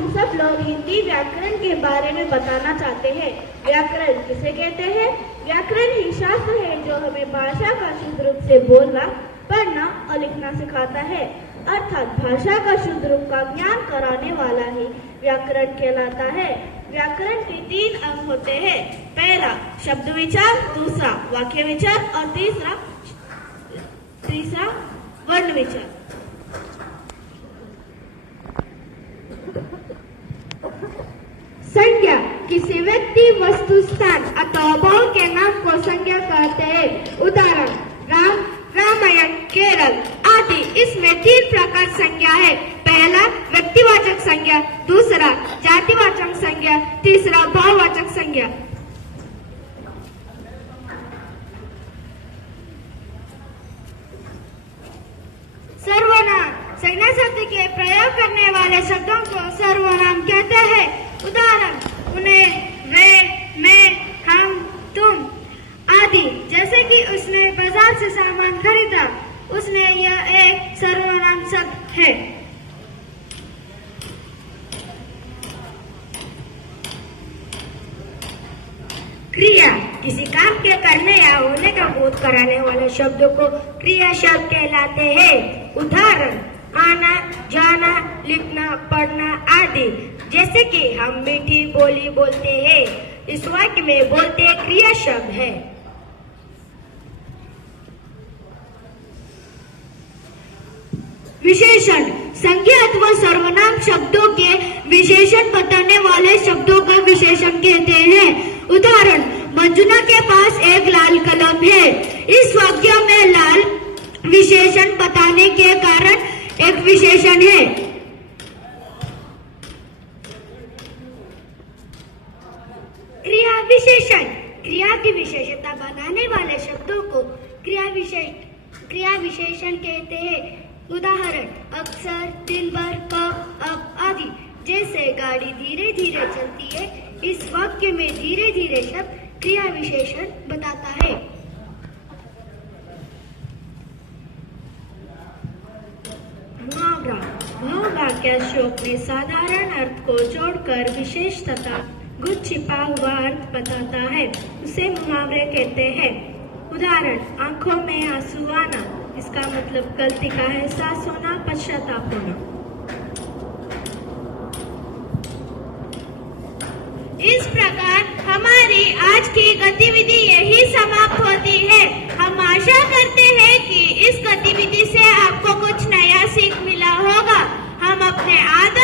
हम सब लोग हिंदी व्याकरण के बारे में बताना चाहते हैं। व्याकरण किसे कहते हैं? व्याकरण ही शास्त्र है जो हमें भाषा का शुद्ध रूप से बोलना, पढ़ना और लिखना सिखाता है। अर्थात भाषा का शुद्ध रूप का ज्ञान कराने वाला ही व्याकरण कहलाता है। व्याकरण के 3 अंग होते हैं। पहला शब्द विचार, दूसरा वाक्य विचार और तीसरा वर्ण विचार। संज्ञा किसी व्यक्ति, वस्तु, स्थान अथवा भाव के नाम को संज्ञा कहते हैं। उदाहरण राम, रामायण, केरल आदि। इसमें 3 प्रकार संज्ञा है। पहला व्यक्तिवाचक संज्ञा, दूसरा जातिवाचक संज्ञा, तीसरा भाववाचक संज्ञा। सर्वनाम संज्ञा शब्द के प्रयोग करने वाले शब्दों को सर्वनाम कहते हैं। उदाहरण उन्हें, वे, मैं, हम, तुम आदि। जैसे कि उसने बाजार से सामान खरीदा, उसने यह एक सर्वनाम शब्द है। क्रिया किसी काम के करने या होने का बोध कराने वाले शब्दों को क्रिया शब्द कहलाते हैं। उदाहरण आना, जाना, लिखना, पढ़ना आदि। जैसे कि हम मीठी बोली बोलते हैं, इस वाक्य में बोलते क्रिया शब्द है। विशेषण संज्ञा अथवा सर्वनाम शब्दों के विशेषण बताने वाले शब्दों का विशेषण कहते हैं। उदाहरण मंजुला के पास एक लाल कलम है। इस वाक्य में लाल विशेषण बताने के कारण एक विशेषण है। क्रिया विशेषण क्रिया की विशेषता बनाने वाले शब्दों को क्रिया विशेषण कहते हैं। उदाहरण अक्सर, दिन भर, कब, अब आदि। जैसे गाड़ी धीरे धीरे चलती है, इस वाक्य में धीरे धीरे शब्द क्रिया विशेषण बताता है। मुहावरा वाक्यांशों में साधारण अर्थ को जोड़कर विशेष तथा गुप्त छिपा हुआ अर्थ बताता है, उसे मुहावरे कहते हैं। उदाहरण आंखों में आंसू आना, इसका मतलब गलती का एहसास होना, पश्चाताप होना। इस प्रकार हमारी आज की गतिविधि यही समाप्त होती है। हम आशा करते हैं कि इस गतिविधि से आपको कुछ नया सीख मिला होगा। हम अपने आदत